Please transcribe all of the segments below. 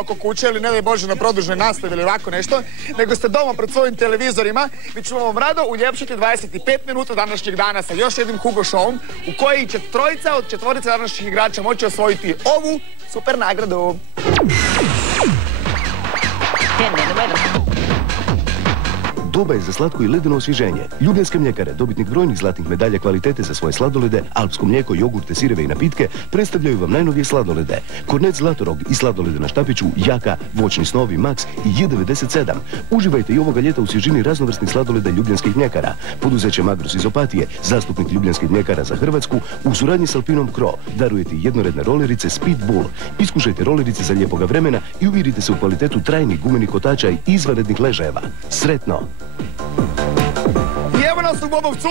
oko kuće ili ne daj Bože na produžnoj nastavi ili ovako nešto, nego ste doma pred svojim televizorima, mi ćemo vam rado uljepšiti 25 minuta današnjeg dana sa još jednim Hugo Showom u koji će trojica od četvorice današnjih igrača moći osvojiti ovu super nagradu. Doba je za slatko i ledeno osvježenje. Ljubljanske mljekare, dobitnik brojnih zlatnih medalja kvalitete za svoje sladolede, alpsko mlijeko, jogurte, sireve i napitke, predstavljaju vam najnovije sladolede. Kornet Zlatorog i sladolede na štapiću, Jaka, voćni snovi, Max i J97. Uživajte i ovoga ljeta u svježini raznovrsnih sladoleda ljubljanskih mljekara. Poduzeće Magros iz Opatije, zastupnik ljubljanskih mljekara za Hrvatsku, u suradnji s Alpinom Kro, darujete jednoredne rolerice Speed Bull. Iskušajte rolerice za lijepoga vremena i uvjerite se u kvalitetu trajnih gumenih kotača i izvanrednih ležajeva. Sretno! I evo nas u Bobovcu,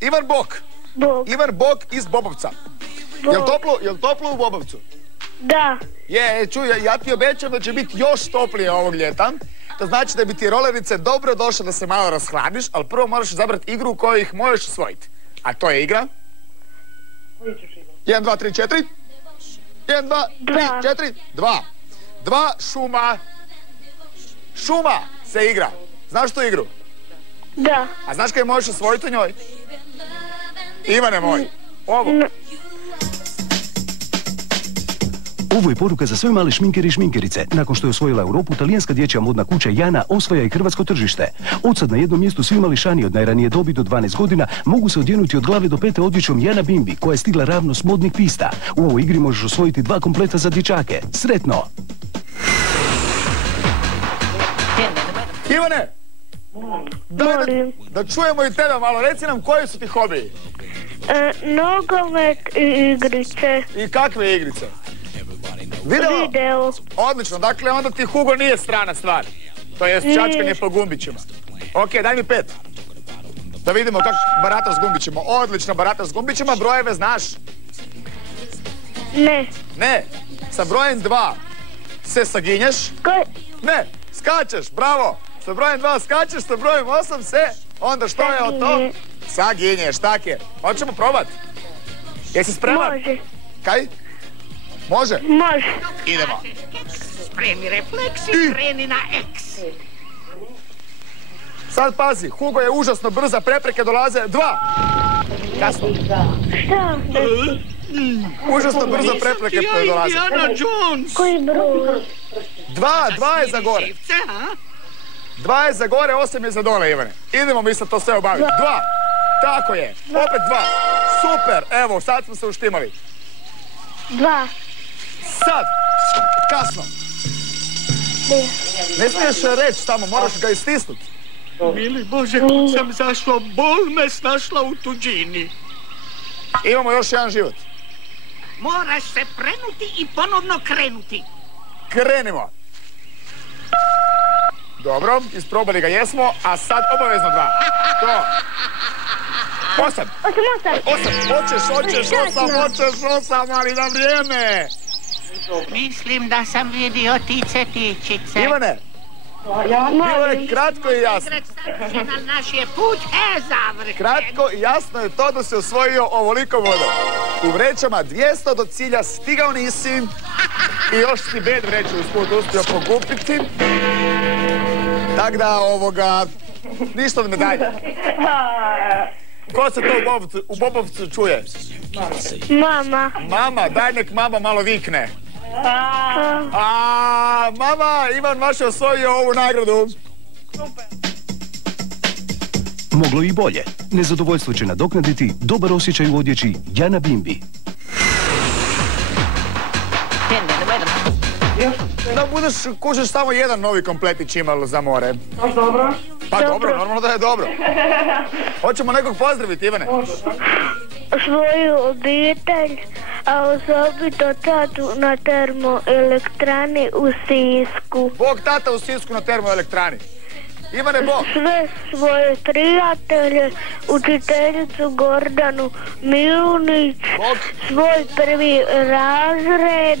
Ivan Bok. Ivan Bok iz Bobovca. Jel toplo u Bobovcu? Da. Čuj, ja ti obećam da će biti još toplije ovog ljeta. To znači da bi ti rolerice dobro došle da se malo rashladiš, ali prvo moraš izabrati igru u kojoj ih možeš osvojiti. A to je igra? 1, 2, 3, 4. 1, 2, 3, 4, 2. 2 šuma. Šuma se igra. Znaš tu igru? Da. A znaš kaj možeš osvojiti u njoj? Ivane moj, ovo. Ovo je poruka za sve male šminkere i šminkerice. Nakon što je osvojila Europu, talijanska dječja modna kuća Jana osvaja i hrvatsko tržište. Odsad na jednom mjestu svi mališani od najranije dobi do 12 godina mogu se odjenuti od glave do pete odjećom Jana Bimbi, koja je stigla ravno s modnih pista. U ovoj igri možeš osvojiti 2 kompleta za dječake. Sretno! Ivane! Da čujemo i tebe malo, reci nam koji su ti hobiji? Nogomet i igrice. I kakve igrice? Video. Odlično, dakle onda ti Hugo nije strana stvar. To je čačkanje po gumbićima. Ok, daj mi 5. Da vidimo kako barataš s gumbićima. Odlično barataš s gumbićima, brojeve znaš? Ne. Ne, sa brojem 2 se saginješ? Ne, skačeš, bravo. Sa brojem 2 skačeš, sa brojem 8 se, onda što je od to? Saginješ, tak je. Hoćemo probat? Jesi spreman? Može. Kaj? Može? Može. Idemo. Spremi refleksi, kreni na X. Sad pazi, Hugo je užasno brza, prepreke dolaze 2. Kasno. Šta? Užasno brzo prepreke dolaze. Koji broj? 2 je za gore. 2 je za gore, 8 je za dole, Ivane. Idemo mi sad to sve obaviti. 2. Tako je. Opet 2. Super. Evo, sad smo se uštimali. 2. Sad. Kasno. Ne smiješ reći tamo, moraš ga istisnuti. Mili Bože, kud sam zašla, bol me snašla u tuđini. Imamo još jedan život. Moraš se prenuti i ponovno krenuti. Krenimo. Dobro, isprobali ga jesmo, a sad obavezno 2. To. 8. 8, ali na vrijeme. Mislim da sam vidio tice tičice. Ivane, bilo je kratko i jasno. Naš je put završen. Kratko i jasno je to da se osvojio ovoliko voda. U vrećama 200 do cilja stigao nisi i još si bed vreću usput uspio pokupiti. Tak da ništa od medalje. Ko se to u Bobovcu čuje? Mama. Mama, daj nek mama malo vikne. Mama, Ivan vaš je osvojio ovu nagradu. Moglo i bolje. Nezadovoljstvo će nadoknaditi dobar osjećaj u odjeći Jana Bimbi. Da budeš kužiš samo jedan novi kompletić imalo za more. Dobro. Pa dobro, normalno da je dobro. Hoćemo nekog pozdraviti, Ivane. Svoju obitelj, a osobito tatu na termoelektrani u Sisku. Bog tata u Sisku na termoelektrani. Ivane, Bog. Sve svoje prijatelje, učiteljicu Gordanu Milunić, svoj prvi razred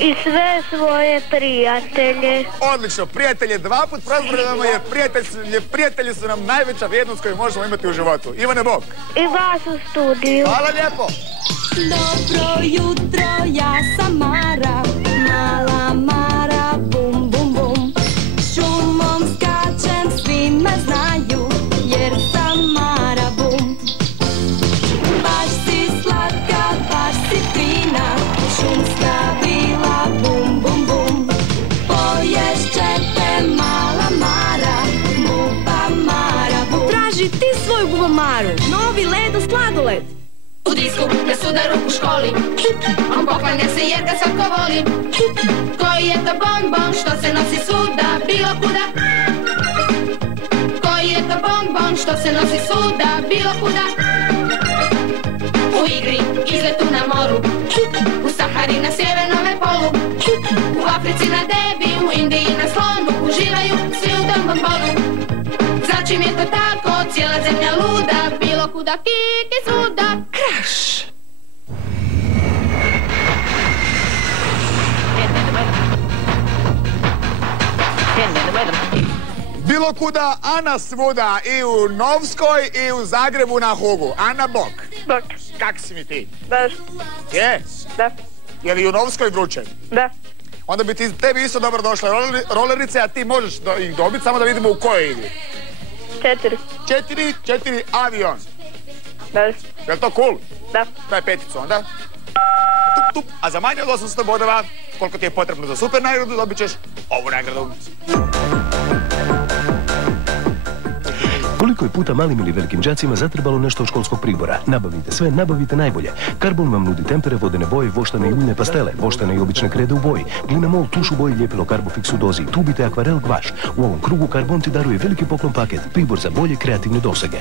i sve svoje prijatelje. Odlično, prijatelje 2 put pozdravljamo jer prijatelji su nam najveća vrijednost koju možemo imati u životu. Ivane, Bog. I vas u studiju. Hvala lijepo. Dobro jutro, ja sam Mara, mala Mara. sladoled. U disku na sudaru u školi, on poklanja se jer ga svatko voli. Koji je to bonbon što se nosi svuda, bilo kuda? Koji je to bonbon što se nosi svuda, bilo kuda? U igri, izletu na moru, u Sahari na sjevernome polu, u Africi na debi, u Indiji na slonu, uživaju svi u tom bonbonu. Začim je to tako, cijela zemlja luda, bilo kuda, kiki svuda. Kraš! Bilo kuda, Ana svuda, i u Novskoj i u Zagrebu na Hugu. Ana Bok. Bok. Kak si mi ti? Baš. Je? Da. Je li u Novskoj vruće? Da. Onda bi tebi isto dobro došle rolerice, a ti možeš ih dobiti, samo da vidimo u kojoj igri. 4. 4 avion. Baš. Je li to cool? Da. Daj peticu onda. Tup, tup. A za manje od 800 bodova, koliko ti je potrebno za super nagradu, dobit ćeš ovu nagradu. Koliko je puta malim ili velikim đacima zatrebalo nešto od školskog pribora? Nabavite sve, nabavite najbolje. Karbon vam nudi tempere, vodene boje, voštane i uljne pastele, voštane i obične krede u boji, Glinamol tuš u boji, ljepilo Karbofix u dozi, tubite akvarel gvaš. U ovom krugu Karbon ti daruje veliki poklon paket, pribor za bolje kreativne dosege.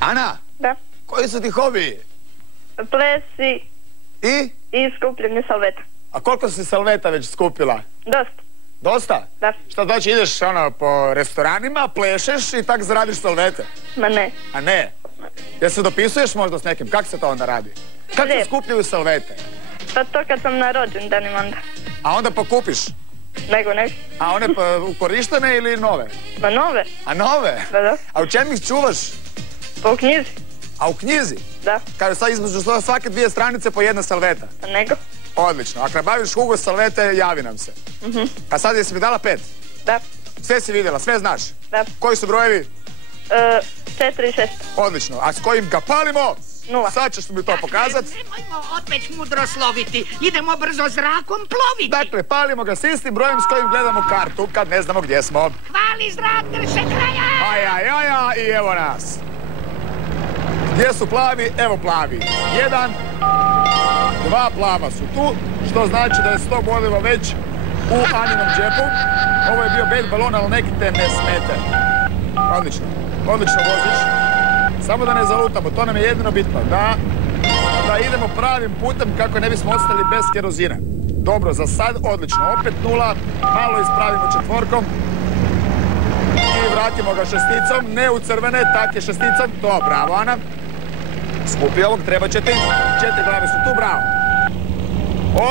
Ana, Da. koji su ti hobiji? Plesi I skupljanje salveta. A koliko si salveta već skupila? Dosta. Dosta? Da. Šta znači, ideš po restoranima, plešeš i tak zaradiš salvete? Ma ne. A ne? Jel se dopisuješ možda s nekim? Kako se to onda radi? Kako se Lijepo. skupljaju salvete? Pa to kad sam na rođendanim onda. A onda pokupiš? Nego. A one korištene ili nove? Ma nove. A nove? Da. A u čem ih čuvaš? Pa u knjizi. A u knjizi? Da. Kaže sad između svake 2 stranice po jedna salveta. A nego. Odlično. Ako nabaviš Hugo salvete, javi nam se. A sad jesi mi dala 5? Da. Sve si vidjela, sve znaš? Da. Koji su brojevi? 4 i 6. Odlično. A s kojim ga palimo? 0. Sad ćeš mi to pokazat. Nemojmo opet mudro sloviti. Idemo brzo zrakom ploviti. Dakle, palimo ga s istim brojem s kojim gledamo kartu kad ne znamo gdje smo. Hvali zrak, drže kraja. Ajajaja, i evo nas. Gdje su plavi? Evo plavi. 1, 2 plava su tu, što znači da je 100 bodova već u Aninom džepu. Ovo je bio bed balon, ali neki te ne smete. Odlično. Odlično voziš. Samo da ne zalutamo, to nam je jedino bitno. Da idemo pravim putem kako ne bismo ostali bez kerozina. Dobro, za sad odlično. Opet 0, malo ispravimo četvorkom. I vratimo ga šesticom, ne u crvene, tak je šesticom. To, bravo Ana. Skupi ovog, treba će ti. 4 glave su tu, bravo.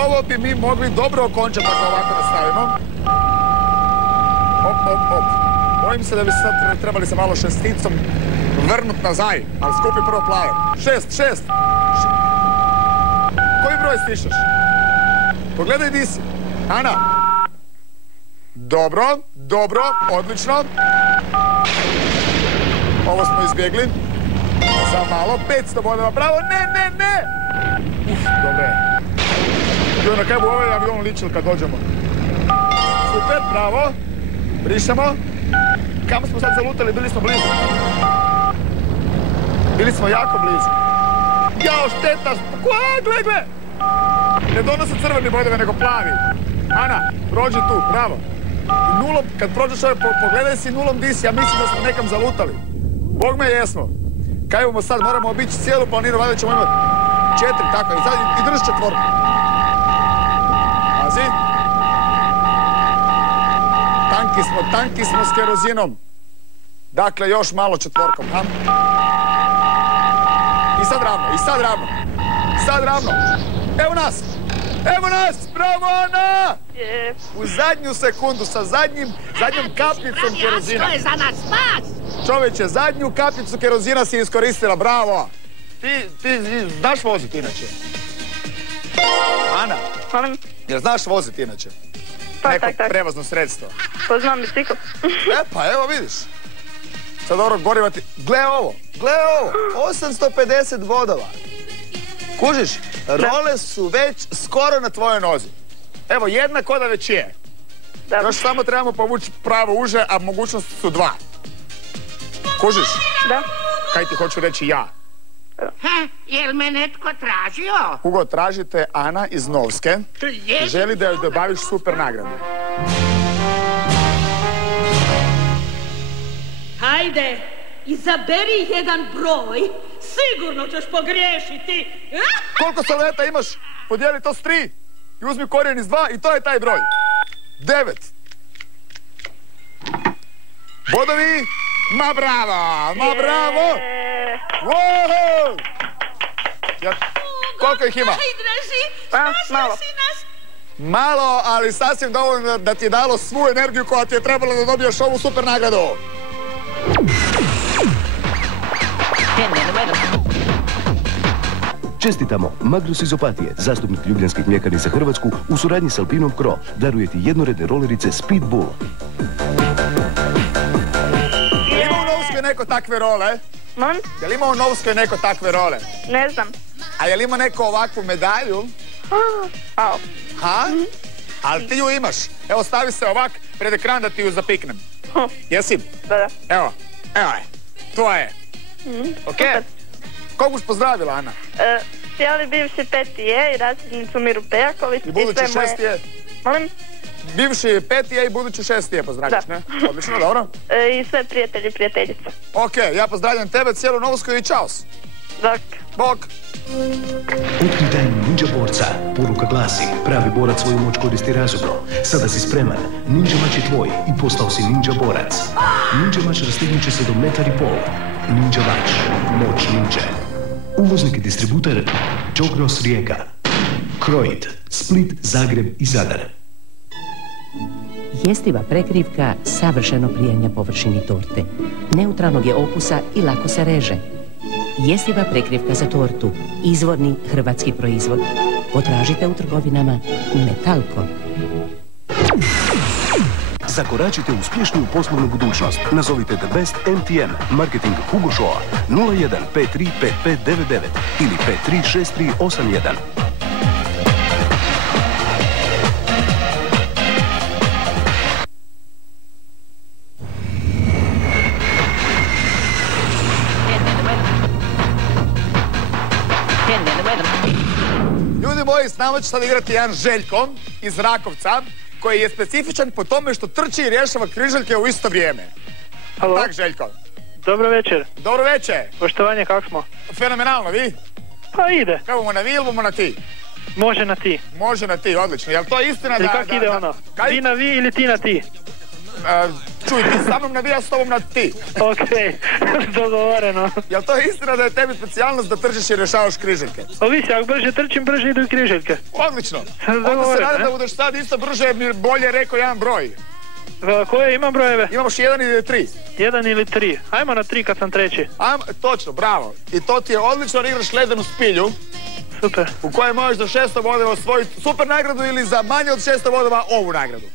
Ovo bi mi mogli dobro okončati ako ovako nastavimo. Op. Bojim se da bi sad trebali se malo šesticom vrnut nazaj, ali skupi prvo plave. 6. Koji broj stišaš? Pogledaj di si. Ana. Dobro, odlično. Ovo smo izbjegli. Za malo, 500 bodova, bravo, ne! Dobre. I na kaj bu ovaj avion ličil kad dođemo. Super, bravo. Brišemo. Kamo smo sad zalutali, bili smo blizu. Bili smo jako blizu. Jao, šteta! Gle! Ne donose crveni bodove, nego plavi. Ana, prođi tu, bravo. Nulom, kad prođeš ovaj, pogledaj si nulom di si, ja mislim da smo nekam zalutali. Bog me jesmo. Kaj imamo sad, moramo obići cijelu planinu, valjda ćemo imati 4, tako, i drži četvorku. Pazi. Tanki smo s kerozinom. Dakle, još malo četvorkom, ha? I sad ravno. Evo nas, bravo Ana! U zadnju sekundu sa zadnjom kapljicom kerozina. To je za nas spas! Čovječe, zadnju kapljicu kerozina si iskoristila, bravo! Ti znaš voziti inače? Ana, jel znaš voziti inače? Neko prevozno sredstvo? Pa znam bicikl. Pa evo vidiš. Sad dobro, goriva ti... Gle ovo! 850 bodova. Kužiš, role su već skoro na tvojoj nozi. Evo, jedna koda već je. Još samo trebamo povući pravo uže, a mogućnosti su 2. Kužiš? Da. Kaj ti hoću reći ja? Jel me netko tražio? Hugo, tražite Ana iz Novske. Želi da joj dobaviš super nagradu. Hajde, izaberi jedan broj. Sigurno ćeš pogriješiti. Koliko soleta imaš? Podijeli to s 3 i uzmi korijen iz 2 i to je taj broj. 9. Bodovi? Ma bravo! Ma bravo! Wow! Koliko ih ima? Malo. Malo, ali sasvim dovoljno da ti je dalo svu energiju koja ti je trebala da dobiješ ovu super nagradu. Čestitamo, Magnus iz Opatije, zastupnik ljubljanskih mljekari za Hrvatsku, u suradnji s Alpinom Kro, daruje ti jednoredne rolerice Speed Bull. Je li imao u Novskoj neko takve role? Mon? Je li imao u Novskoj neko takve role? Ne znam. A je li imao neko ovakvu medalju? Au. Ha? Ali ti ju imaš. Evo, stavi se ovak pred ekran da ti ju zapiknem. Jesi? Da. Evo je. To je. Okej? Kog buš pozdravila, Ana? Cijeli bivši 5. je i razrednicu Miru Pejaković. I budući sve moje- 6. je? Molim? Bivši 5. je i budući 6. je pozdravljaš, Da. ne? Odlično, dobro. I sve prijatelji i prijateljice. Okej, ja pozdravljam tebe, cijelu Novsku i čaos. Dok. Bok. Otkri tajnu ninja borca. Poruka glasi, pravi borac svoju moć koristi razumno. Sada si spreman, ninja mač je tvoj i postao si ninja borac. Ninja mač rastignut će se do 1,5 m. Ninja mač, moć ninja. Uvoznik i distributer Jogros Rijeka, Kroid, Split, Zagreb i Zadar. Jestiva prekrivka savršeno prijanja površini torte. Neutralnog je okusa i lako se reže. Jestiva prekrivka za tortu. Izvorni hrvatski proizvod. Potražite u trgovinama Metalko. Zakoračite u uspješniju poslovnu budućnost. Nazovite The Best MTM, marketing Hugo Showa 01 53 5599 ili 53 6381. Ljudi moji, s nama će sad igrati jedan Željko iz Rakovca, koji je specifičan po tome što trči i rješava križaljke u isto vrijeme. Halo? Tak, Željko. Dobro večer. Dobro večer. Poštovanje, kako smo? Fenomenalno, vi? Pa ide. Kako bomo na vi ili bomo na ti? Može na ti. Može na ti, odlično. Jel to istina I kako ide ono? Kaj? Ti na vi ili ti na ti? Čuj, ti sa mnom na vi, ja s tobom na ti. Okej, dogovoreno. Jel to istina da je tebi specijalnost da trčiš i rješavaš križaljke? Ovisi, ako brže trčim, brže idu i križaljke. Odlično. Onda se Dogovoreno, nadam ne? da budeš sad isto brže, jer mi bolje rekao jedan broj. Koje imam brojeve? Imaš 1 ili 3. 1 ili 3. Ajmo na 3 kad sam treći. Točno, bravo. I to ti je odlično, jer igraš ledenu spilju, Super. u kojoj možeš za 600 bodova osvojiti super nagradu ili za manje od 600 bodova ovu nagradu.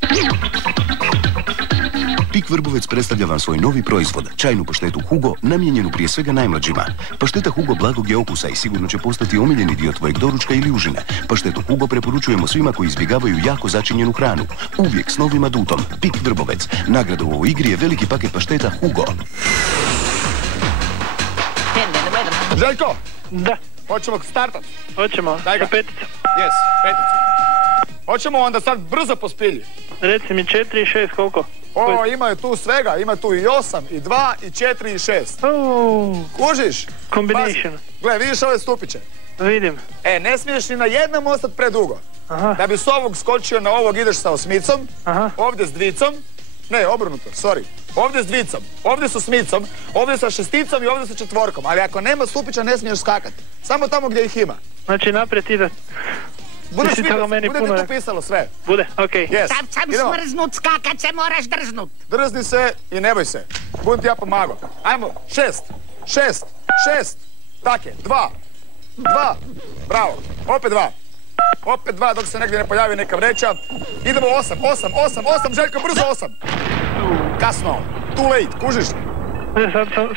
Pik Vrbovec predstavlja vam svoj novi proizvod, čajnu paštetu Hugo, namijenjenu prije svega najmlađima. Pašteta Hugo blagog je okusa i sigurno će postati omiljeni dio tvojeg doručka ili užine. Paštetu Hugo preporučujemo svima koji izbjegavaju jako začinjenu hranu. Uvijek s novim adutom. Pik Vrbovec. Nagrada u ovoj igri je veliki paket pašteta Hugo. Željko, Da, hoćemo startat. hoćemo. Daj ga. Sa petica. Jes, peticu. Hoćemo onda sad brzo po spilji. Reci mi 4 i 6 koliko? O, ima je tu svega, ima tu i 8, i 2, i 4, i 6. Kužiš? Combination. Pazi, gle, vidiš ove stupiće? Vidim. Ne smiješ ni na jednom ostati predugo. Aha. Da bi s ovog skočio na ovog ideš sa osmicom, Aha. ovdje s dvicom, ne, obrnuto, sorry. Ovdje s dvicom, ovdje s osmicom, ovdje sa šesticom i ovdje sa četvorkom. Ali ako nema stupića ne smiješ skakati. Samo tamo gdje ih ima. Znači naprijed ide. Budeš Ti si toga vidio, meni bude puno ti tu rekao. pisalo sve. Bude, okej. Yes. Sad sam Idemo. smrznut, skakat se moraš drznut. Drzni se i ne boj se. Budem ti ja pomagao. Ajmo, 6. Tak je, 2. Bravo. Opet 2 dok se negdje ne pojavi neka vreća. Idemo 8, Željko, brzo 8. Kasno, too late, kužiš?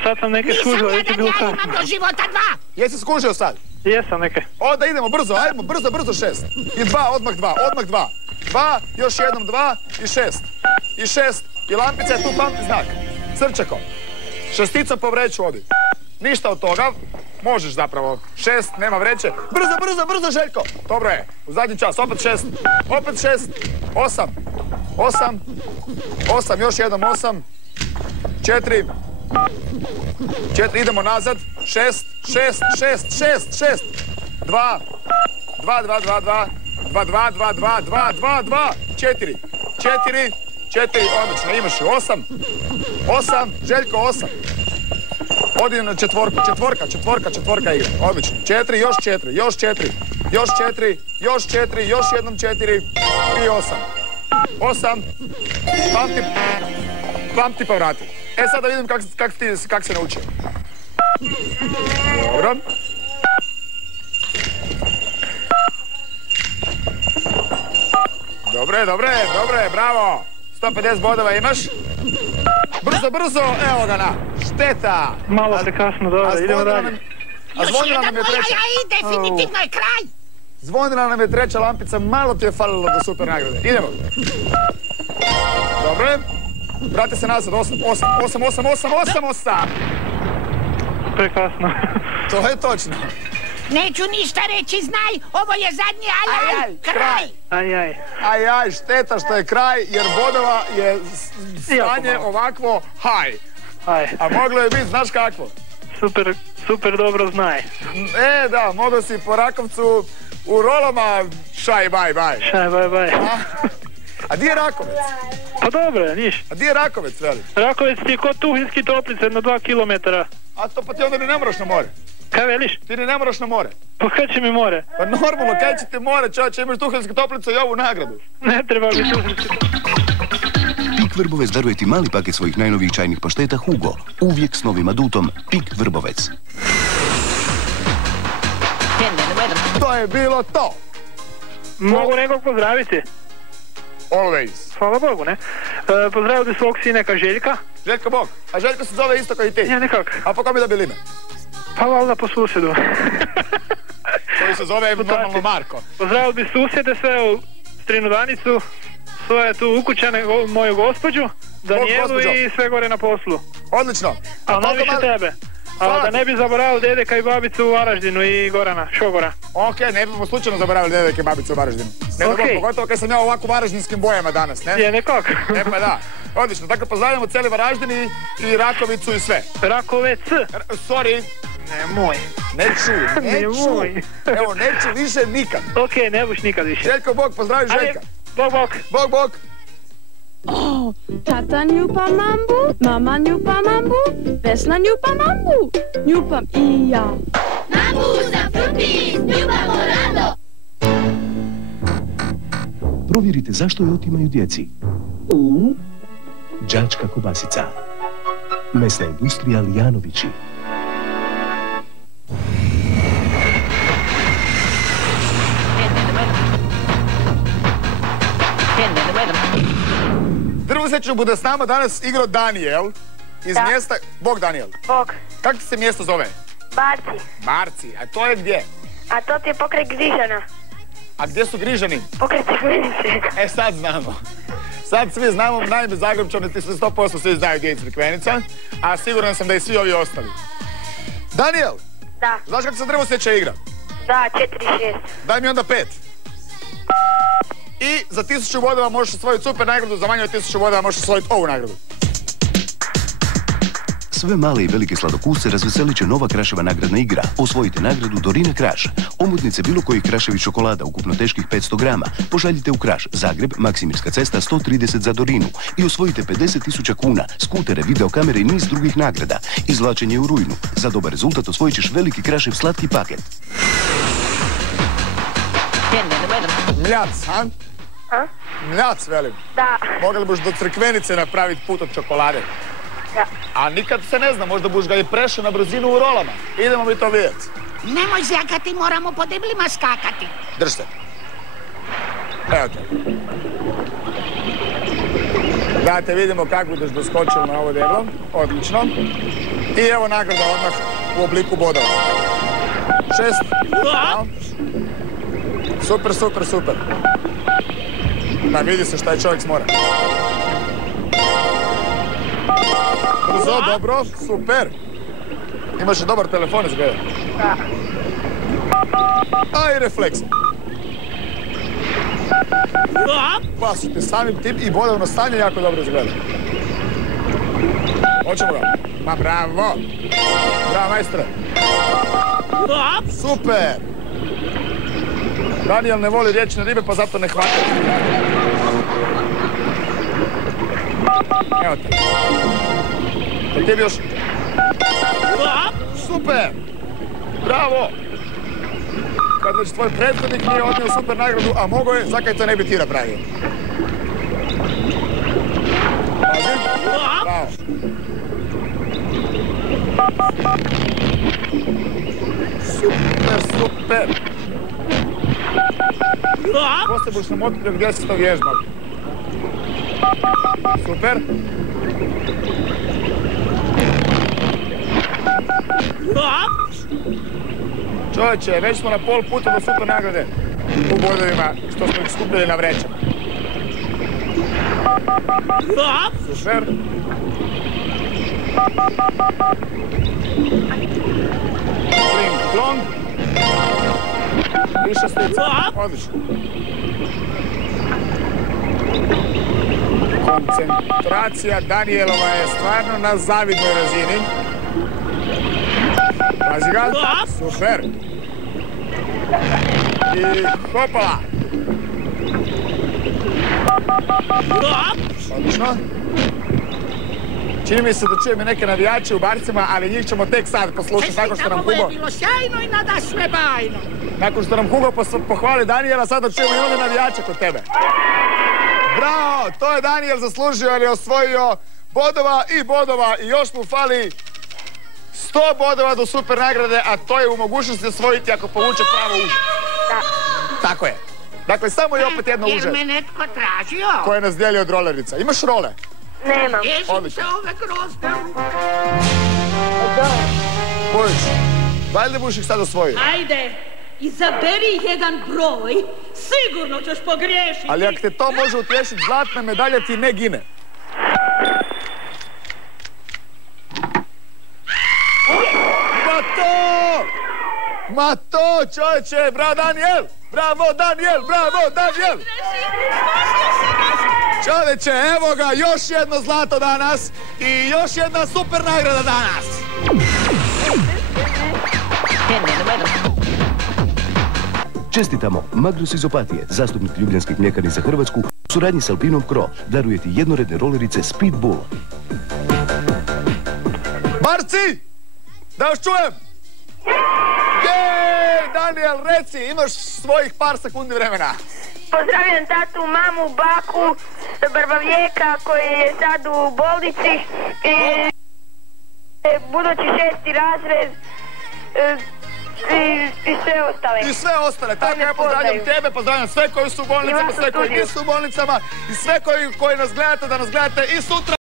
Sad sam neke Nisam skužio, već je jedan, bilo ja kasno. imam do života 2. Jesi skužio sad? Jesam neke. Da idemo brzo, ajmo, brzo 6. I 2, odmah 2. 2, još jednom 2 i 6. I 6, i lampica je tu pamti znak. Srčeko. Šesticom po vreću odi. Ništa od toga. Možeš zapravo. 6, nema vreće. Brzo, Željko. Dobro je. U zadnji čas. Opet 6. Opet 6. 8. 8. Još jednom 8. 4. 4. Idemo nazad. 6. 2. 4. 4. Odlično. Imaš i 8. 8. Željko 8. Odi na četvorka igra. Odlično. 4, još 4, još 4, još 4, još 4, još jednom 4 i 8. 8. Pamti pa vrati. E sad da vidim kak se naučio. Dobro. Dobro je, bravo. 150 bodova imaš. Brzo, evo ga na. Šteta. Malo prekasno, dobro, idemo dalje. A zvonila nam je treća. Definitivno je kraj. Zvonila nam je treća lampica, malo ti je falilo do super nagrade. Idemo. Dobro je. Vrati se nazad, 8. Prekasno. To je točno. Neću ništa reći, znaj, ovo je zadnji kraj. Aj. Šteta što je kraj, jer bodova je stanje ovakvo haj. A moglo je biti, znaš kakvo? Super dobro znaj. Da, mogao si po Rakovcu u rolama šaj baj. A di je Rakovec? Pa dobro, niš. A di je Rakovec, veli? Rakovec ti je kod Tuhinski Toplice na 2 kilometara. A to pa ti onda ni ne moraš na more. Kaj veliš? Ti ni ne moraš na more. Pa kaj će mi more? Pa normalno, kaj će ti more, čovječe, imaš Tuhinske Toplice i ovu nagradu. Ne treba mi Tuhinske Toplice. Pik Vrbovec daruje ti mali paket svojih najnovijih čajnih pašteta Hugo. Uvijek s novim adutom Pik Vrbovec. To je bilo to. Mogu nekog pozdraviti? Always. Hvala Bogu, ne? Pozdravio bi svog sineka Željka. Željko Bog. A Željko se zove isto kao i ti? Ja, nekak. A po kom je dobili ime? Pa valjda po susjedu. Koji se zove normalno Marko. Pozdravio bi susjede sve u Strinu Danicu, svoje tu ukućane, moju gospođu, Danijelu i sve gore na poslu. Odlično. A najviše tebe. A da ne bi zaboravili dedeka i babicu u Varaždinu i Gorana, Šogora. Ok, ne bimo slučajno zaboravili dedeka i babicu u Varaždinu. Pogotovo kad sam ja ovako u varaždinskim bojama danas, ne? Je, nekako. Pa da. Odlično, dakle pozdravljamo cijeli Varaždin i Rakovicu i sve. Rakovec. Sorry. Nemoj. Neću. Evo, neću više nikad. Ok, ne buš nikad više. Željko Bog, pozdravi Željka. Bog. Oh, tata njupa mambu, mama njupa mambu, Vesna njupa mambu, njupam i ja. Mambu za frutis, njupamo rado. Provjerite zašto je otimaju djeci. Đačka kobasica. Mesna industrija Lijanovići. Drvuseću bude s nama danas igrao Danijel iz mjesta... Bog Danijel. Bog. Kako se mjesto zove? Barci. A to je gdje? A to ti je pokraj Grižana. A gdje su Grižani? Pokraj Crkvenice. Sad znamo. Sad svi znamo, naime Zagrebčani, ti 100% svi znaju gdje je Crkvenica, a siguran sam da i svi ovi ostali. Danijel! Da. Znaš kako se Drvuseća igra? Da, 4-6. Daj mi onda 5. I za 1000 bodova možeš osvojiti super nagradu, za manje od 1000 bodova možeš osvojiti ovu nagradu. Sve male i velike sladokusce razveselit će nova Kraševa nagradna igra. Osvojite nagradu Dorina Kraš. Omotnice bilo kojih Kraševih čokolada, ukupno teških 500 grama, pošaljite u Kraš, Zagreb, Maksimirska cesta 130 za Dorinu i osvojite 50.000 kuna, skutere, videokamere i niz drugih nagrada. Izvlačenje u rujnu. Za dobar rezultat osvojit ćeš veliki Krašev slatki paket. Mljac, a? Mljac, velim. Da. Mogli buš do Crkvenice napraviti put od čokolade. Da. A nikad se ne zna, možda buš ga i prešao na brzinu u rolama. Idemo mi to vidjeti. Nemoj zjakati, moramo po deblima skakati. Drž se. Evo te. Da te vidimo kako budeš doskočio na ovo deblo. Odlično. I evo nagrada odmah u obliku bodova. 6. Super. Pa vidi se šta je čovjek smora. Brzo, dobro, super. Imaš i dobar telefon izgleda. A i refleks. Pa su ti samim tim i bodovno stanje jako dobro izgleda. Hoćemo ga. Ma bravo. Bravo, majstre. Super. Daniel ne voli riječne ribe, pa zato ne hvata. Evo te. Da ti bi još... Super. Bravo. Kad već tvoj prethodnik nije odnio super nagradu, a mogo je, zakaj to ne bi ti napravio? Pazi. Bravo. Super, super. Poslije buš nam otkrio gdje si to vježbao. Super. Čovječe, već smo na pol puta do super nagrade u bodovima što smo ih skupili na vrećama. Super. Kling klong. Više slica. Odlično. Koncentracija Danielova je stvarno na zavidnoj razini. Pazi ga. Super. I hopala. Odlično. Čini mi se da čujem i neke navijače u barcima, ali njih ćemo tek sad poslušati nakon što nam Hugo... Ovo je bilo sjajno i nada sve bajno. Nakon što nam Hugo pohvali Daniela, sada čujemo i one navijače kod tebe. Bravo, to je Daniel zaslužio jer je osvojio bodova i još mu fali 100 bodova do super nagrade, a to je u mogućnosti osvojiti ako povuče pravo uže. Tako je. Dakle, samo je opet jedno uže. Jer me netko tražio. Koje nas dijeli od rolerica. Imaš role? Nemam. Ježim se ove grozne. Bojiš, valjda buš ih sad osvojiti. Ajde, izaberi jedan broj, sigurno ćeš pogriješiti. Ali ako te to može utješiti, zlatna medalja ti ne gine. Ma to, čovječe, bravo Daniel! Bravo Daniel, bravo Daniel! Čovječe, evo ga, još jedno zlato danas i još jedna super nagrada danas! Čestitamo, Magnus iz Opatije, zastupnik Ljubljanskih mljekari za Hrvatsku, u suradnji s Alpinom Kro, daruje ti jednoredne rolerice Speedbull. Barci! Da vas čujem! Jej, Daniel, reci, imaš svojih par sekundi vremena. Pozdravljam tatu, mamu, baku, Brbavljeka koji je sad u bolnici i budući 6. razred i sve ostale. I sve ostale, tako ja pozdravljam tebe, pozdravljam sve koji su u bolnicama, sve koji nisu u bolnicama i sve koji nas gledate, da nas gledate i sutra.